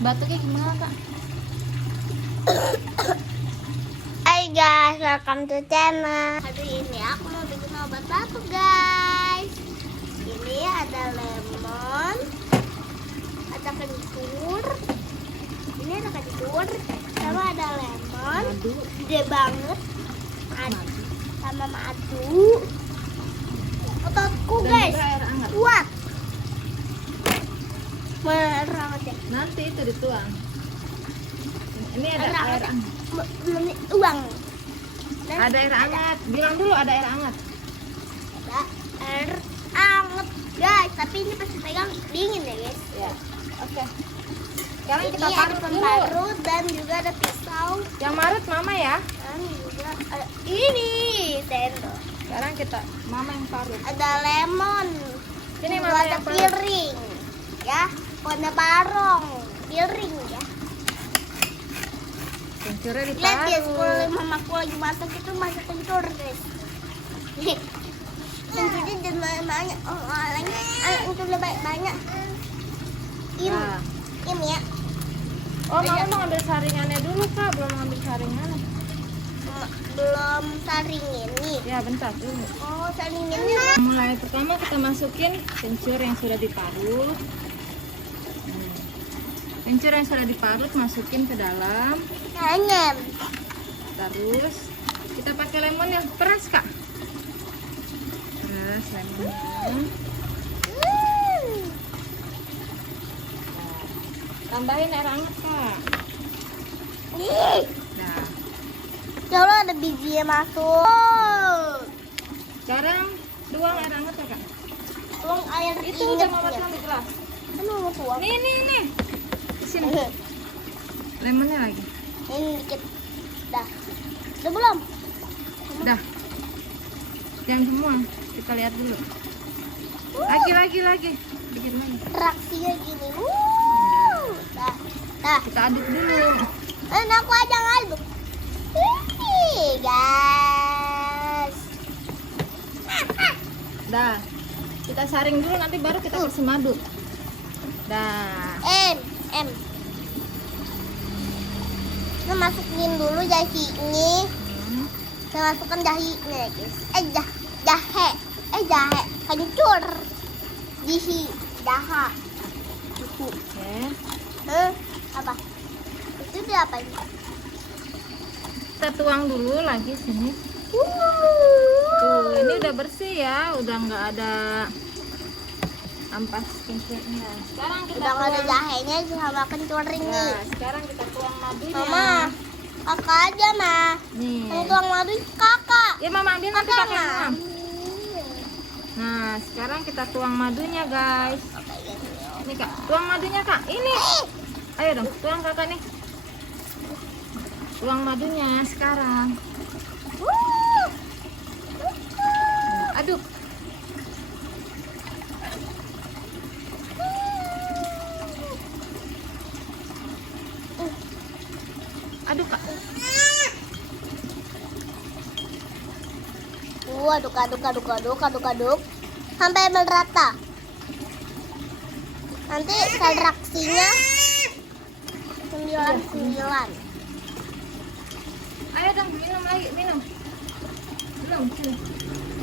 Batuknya gimana kak? Hai guys, welcome to channel. Hari ini aku mau bikin obat batuk guys. Ini ada lemon, ada kencur. Ini ada kencur, sama ada lemon, gede banget. Sama madu. Ototku guys, kuat. Merawat ya. Nanti itu dituang. Ini ada air hangat. Belum uang. Ada air hangat. Bilang dulu ada air hangat. Ada air hangat guys, tapi ini pasti pegang dingin ya guys. Ya. Oke. Sekarang Ini kita ada parut dulu. pemparut dan juga ada pisau. Yang marut mama ya. Dan juga ada ini sendok. Sekarang kita mama yang parut. Ada lemon. Ini Juga mama ada yang parut. piring. Ya, warna parong. Piring ya. Kencurnya Lihat guys, diparut. kalau mamaku lagi masak itu masak kencur guys. Kencurnya jangan banyak. Oh, kencurnya banyak. Nah. Ini ya. Oh, mama mau ngambil saringannya dulu kak. Belum ngambil saringannya. Belum saring ini. Ya bentar dulu. Oh, saring ini. Mulai pertama kita masukin kencur yang sudah diparut. Kencur yang sudah diparut masukin ke dalam. Hanya. Terus kita pakai lemon yang peras kak. Peras lemonnya. Tambahin air hangat kak. Nah, Ya Allah, ada bijinya masuk. sekarang tuang air hangat ya kak. Tuang air Itu inget udah mama ya. tuang di gelas. Kan mau tuang. Nih. Di sini. Lemonnya lagi. Ini dikit. Dah. Udah belum? Dah. Yang semua kita lihat dulu. Lagi. Dikit lagi. Reaksinya gini. Dah. Dah. Kita aduk dulu. Aku aja ngaduk. Ini guys. Dah. Kita saring dulu nanti baru kita kasih madu. Dah. M. Kita masukin dulu jahinya. Kita masukkan jahinya guys. Jahe. Hancur. Jaha. Oke. Apa? Itu dia apa ini? Kita tuang dulu lagi sini. Tuh, ini udah bersih ya, udah nggak ada ampas kencurnya. Sekarang kita Udah nggak ada tuang. jahenya sama kencur ini. Nah, sekarang kita tuang madunya. Mama, kakak aja mah. Nih. Yang tuang madu kakak. Ya mama ambil nanti pakai Kakak, mama. Nah, sekarang kita tuang madunya guys. Ini kak, tuang madunya kak. Ini. Ayo dong, tuang kakak nih. Tuang madunya sekarang. Aduk. Aduk kak. Aduk sampai merata. Nanti reaksinya 9. Ayo dong, minum lagi, minum. Belum, sini.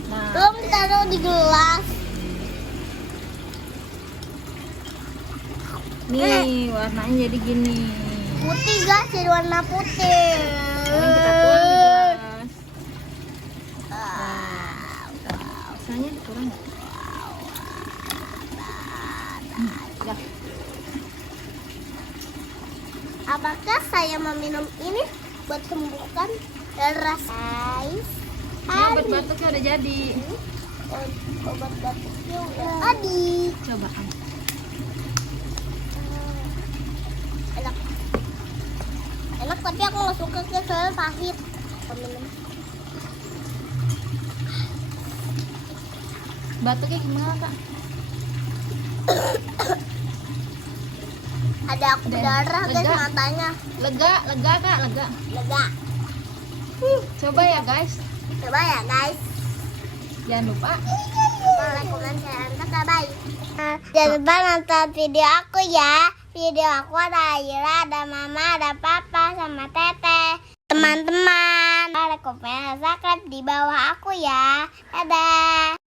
Nah, Belum ditaruh di gelas. nih warnanya jadi gini. Putih guys, jadi warna putih. Sekarang kita tuang di gelas. Rasanya kurang nggak? Ya. Apakah saya meminum ini buat sembuhkan rasa guys? Ini obat batuknya udah jadi. Obat batuknya udah tadi. Coba. Enak tapi aku nggak suka soalnya pahit. Minum. Batuknya gimana kak? Ada aku berdarah guys Lega. matanya. Lega kak, lega. Lega. Coba ya guys. Coba ya guys. Jangan lupa Like, comment, share, dan bye. Jangan lupa nonton video aku ya. video aku ada Aira, ada Mama, ada Papa, sama Teteh. Teman-teman, like, komen, subscribe di bawah aku ya. Dadah.